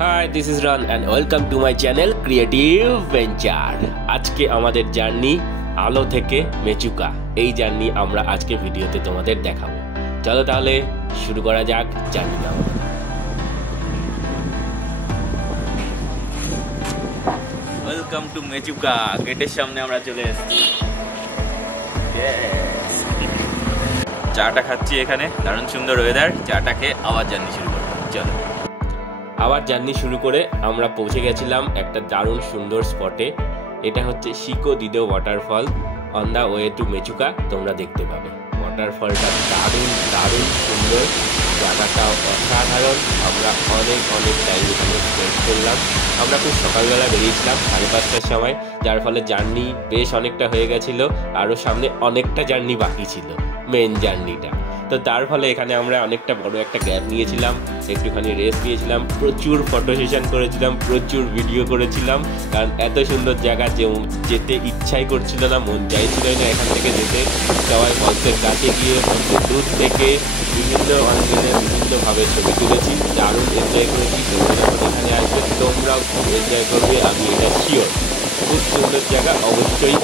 Hi, this is Ran and welcome to my channel Creative Venture. আজকে আমাদের journey আলো থেকে মেচুকা এই জার্নি আমরা আজকে ভিডিওতে তোমাদের দেখাবো। চলো তাহলে শুরু করা যাক জার্নিটা। Welcome to Mechuka. গেটের সামনে আমরা চলে এসেছি। চাটা খাচ্ছি এখানে, দারুণ সুন্দর ওয়েদার। চাটা খেয়ে আবার জার্নি শুরু করবো। চলো আবার জার্নি শুরু করে আমরা পৌঁছে গেছিলাম একটা দারুণ সুন্দর স্পটে। এটা হচ্ছে Shiko Dido waterfall on the way to Mechuka. তোমরা দেখতে পাবে ওয়াটারফলটা দারুণ সুন্দর, জায়গাটাও অসাধারণ। আমরা অনেক টাইম এখানে স্পেন্ড করলাম। আমরা খুব সকালবেলা বেরিয়েছিলাম 5:30টার সময়, যার ফলে জার্নি বেশ অনেকটা হয়ে গেছিলো। আরও সামনে অনেকটা জার্নি বাকি ছিল, মেন জার্নিটা। তো তার ফলে এখানে আমরা অনেকটা বড় একটা গ্যাপ নিয়েছিলাম, একটুখানি রেস্ট নিয়েছিলাম, প্রচুর ফটো সেশন করেছিলাম, প্রচুর ভিডিও করেছিলাম। কারণ এত সুন্দর জায়গা যেতে ইচ্ছাই করছিল না, মন চাইছিল না এখান থেকে যেতে। সবাই ফলসের কাছে গিয়ে দূর থেকে বিভিন্ন অঞ্চলে বিভিন্নভাবে ছবি তুলেছি, দারুণ এনজয় করেছি। তোমরা যখন এখানে আসবে তোমরাও খুব এনজয় করবে, আমি এটা শিওর। খুব সুন্দর জায়গা, অবশ্যই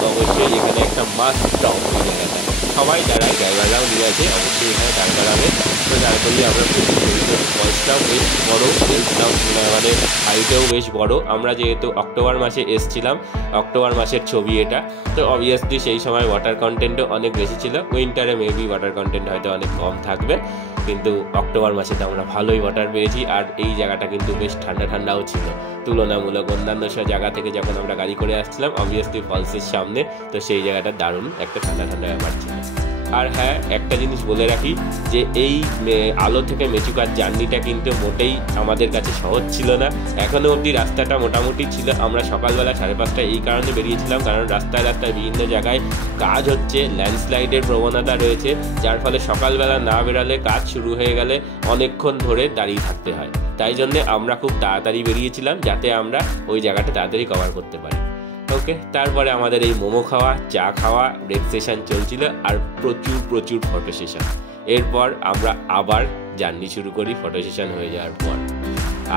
এখানে একটা মাস্ট স্টপ এই জায়গাটা। সবাই দাঁড়ায়, ড্রাইভাররাও নিয়ে আছে, অবশ্যই এখানে দাঁড় করাবে। তো দাঁড় করলে আমরা ফলসটাও বেশ বড়, মানে হাইটেও বেশ বড়। আমরা যেহেতু অক্টোবর মাসে এসছিলাম, অক্টোবর মাসের ছবি এটা, তো অবভিয়াসলি সেই সময় ওয়াটার কন্টেন্টও অনেক বেশি ছিল। উইন্টারে মেবি ওয়াটার কন্টেন্ট হয়তো অনেক কম থাকবে, কিন্তু অক্টোবর মাসে তো আমরা ভালোই ওয়াটার পেয়েছি। আর এই জায়গাটা কিন্তু বেশ ঠান্ডাও ছিল তুলনামূলক অন্যান্য সব জায়গা থেকে। যখন আমরা গাড়ি করে আসছিলাম অবভিয়াসলি ফলসের সামনে, তো সেই জায়গাটা দারুণ একটা ঠান্ডা ব্যাপার ছিল। আর হ্যাঁ, একটা জিনিস বলে রাখি যে এই আলো থেকে মেচুকার জার্নিটা কিন্তু মোটেই আমাদের কাছে সহজ ছিল না। এখনও অবধি রাস্তাটা মোটামুটি ছিল। আমরা সকালবেলা 5:30টায় এই কারণে বেরিয়েছিলাম, কারণ রাস্তায় বিভিন্ন জায়গায় কাজ হচ্ছে, ল্যান্ডস্লাইডের প্রবণতা রয়েছে, যার ফলে সকালবেলা না বেরালে কাজ শুরু হয়ে গেলে অনেকক্ষণ ধরে দাঁড়িয়ে থাকতে হয়। তাই জন্যে আমরা খুব তাড়াতাড়ি বেরিয়েছিলাম, যাতে আমরা ওই জায়গাটা তাড়াতাড়ি কভার করতে পারি। ওকে, তারপরে আমাদের এই মোমো খাওয়া, চা খাওয়া, ব্রেক সেশন চলছিল, আর প্রচুর ফটো সেশন। এরপর আমরা আবার জার্নি শুরু করি ফটো সেশন হয়ে যাওয়ার পর।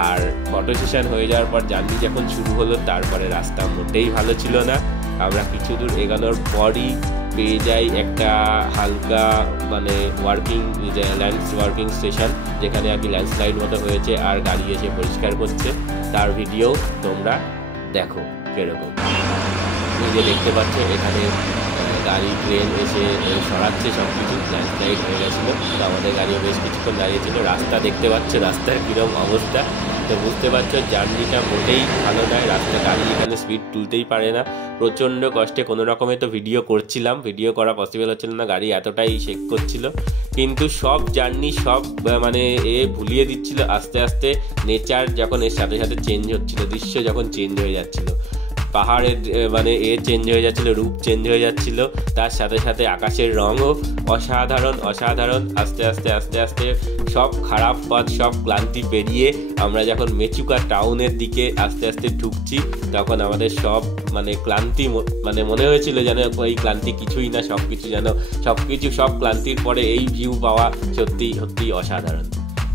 আর ফটো সেশন হয়ে যাওয়ার পর জার্নি যখন শুরু হলো, তারপরে রাস্তা মোটেই ভালো ছিল না। আমরা কিছু দূর এগোনোর পরই পেয়ে যাই একটা হালকা মানে ওয়ার্কিং স্টেশন, যেখানে আর কি ল্যান্ডস্লাইড মতো হয়েছে আর গাড়ি এসে পরিষ্কার করছে। তার ভিডিও তোমরা দেখো কিরকম। নিজে দেখতে পাচ্ছ এখানে গাড়ি ট্রেন এসে সরাচ্ছে, সব কিছু ল্যান্ডস্লাইড হয়ে গেছিলো। তো আমাদের গাড়িও বেশ কিছুক্ষণ দাঁড়িয়েছিল। রাস্তা দেখতে পাচ্ছ, রাস্তার কীরকম অবস্থা, তো বুঝতে পারছো জার্নিটা মোটেই ভালো নয়। রাস্তা গাড়ি এখানে স্পিড তুলতেই পারে না। প্রচণ্ড কষ্টে কোনো রকমে তো ভিডিও করছিলাম, ভিডিও করা পসিবল হচ্ছিল না, গাড়ি এতটাই শেক করছিল। কিন্তু সব জার্নি সব মানে ভুলিয়ে দিচ্ছিল আস্তে আস্তে। নেচার যখন এর সাথে চেঞ্জ হচ্ছিল, দৃশ্য যখন চেঞ্জ হয়ে যাচ্ছিল, পাহাড়ের মানে চেঞ্জ হয়ে যাচ্ছিল, রূপ চেঞ্জ হয়ে যাচ্ছিল, তার সাথে আকাশের রঙও অসাধারণ। আস্তে আস্তে সব খারাপ পথ, সব ক্লান্তি পেরিয়ে আমরা যখন মেচুকা টাউনের দিকে আস্তে আস্তে ঢুকছি, তখন আমাদের সব মানে ক্লান্তি মানে মনে হয়েছিল যেন এই ক্লান্তি কিছুই না, সব ক্লান্তির পরে এই ভিউ পাওয়া সত্যি অসাধারণ।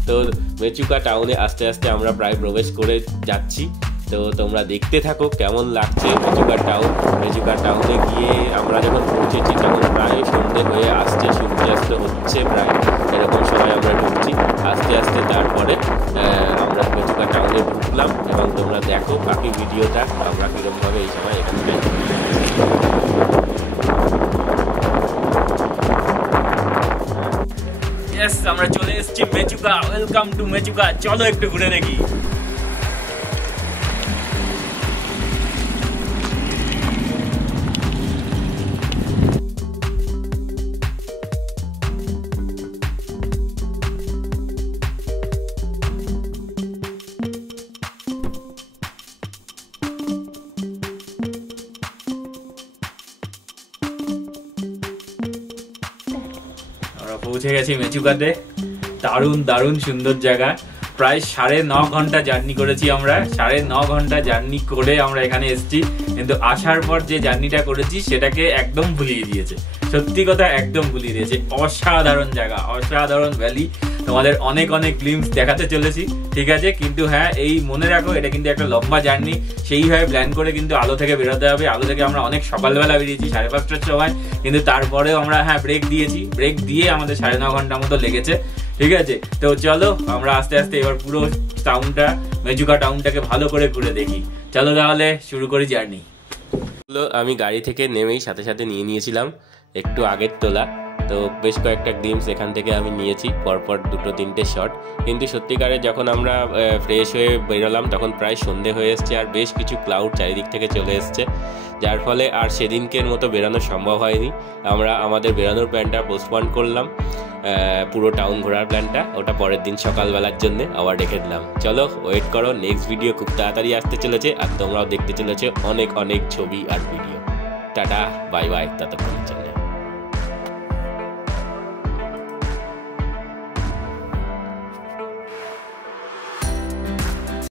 তো মেচুকা টাউনে আস্তে আস্তে আমরা প্রায় প্রবেশ করে যাচ্ছি। তো তোমরা দেখতে থাকো কেমন লাগছে মেচুকা টাউনে গিয়ে। আমরা যখন পৌঁছেছি তখন প্রায় সন্ধ্যে হয়ে আসছে, সূর্যাস্ত হচ্ছে প্রায়, এরকম সময় আমরা ঢুকছি আস্তে আস্তে। তারপরে আমরা মেচুকা টাউনে ঢুকলাম, এবং তোমরা দেখো বাকি ভিডিওটা আমরা কীরকমভাবে এই সময় এখানটায়। আমরা চলে এসেছি মেচুকা। Welcome to Mechuka. চলো একটু ঘুরে দেখি। পৌঁছে গেছি মেচুকাতে। দারুণ সুন্দর জায়গা। প্রায় 9.5 ঘন্টা জার্নি করেছি আমরা। 9.5 ঘন্টা জার্নি করে আমরা এখানে এসেছি, কিন্তু আসার পর যে জার্নিটা করেছি সেটাকে একদম ভুলিয়ে দিয়েছে। সত্যি কথা একদম ভুলিয়ে দিয়েছে। অসাধারণ জায়গা, অসাধারণ ভ্যালি। তোমাদের অনেক অনেক গ্লিমস দেখাতে চলেছি, ঠিক আছে? কিন্তু হ্যাঁ, এই মনে রাখো এটা কিন্তু একটা লম্বা জার্নি, সেইভাবে প্ল্যান করে কিন্তু আলো থেকে বেরোতে হবে। আলো থেকে আমরা অনেক সকালবেলা বেরিয়েছি 5:30টার সময়, কিন্তু তারপরেও আমরা ব্রেক দিয়েছি, ব্রেক দিয়ে আমাদের 9.5 ঘন্টা মতো লেগেছে, ঠিক আছে? তো চলো আমরা আস্তে আস্তে এবার পুরো টাউনটা, মেজুকা টাউনটাকে ভালো করে ঘুরে দেখি। চলো তাহলে শুরু করি জার্নি। আমি গাড়ি থেকে নেমেই সাথে সাথে নিয়ে নিয়েছিলাম একটু আগের তোলা, তো বেশ কয়েকটা গ্লিমস এখান থেকে আমি নিয়েছি, পরপর 2-3টে শট। কিন্তু সত্যিকারে যখন আমরা ফ্রেশ হয়ে বেরোলাম তখন প্রায় সন্ধে হয়ে এসছে, আর বেশ কিছু ক্লাউড চারিদিক থেকে চলে এসছে, যার ফলে আর সেদিনকের মতো বেরানো সম্ভব হয়নি। আমরা আমাদের বেরানোর প্ল্যানটা পোস্টপন্ড করলাম, পুরো টাউন ঘোরার প্ল্যানটা ওটা পরের দিন সকালবেলার জন্য আবার রেখে দিলাম। চলো ওয়েট করো, নেক্সট ভিডিও খুব তাড়াতাড়ি আসতে চলেছে, আর তোমরাও দেখতে চলেছো অনেক অনেক ছবি আর ভিডিও। টাটা, বাই বাই ততক্ষণের জন্য।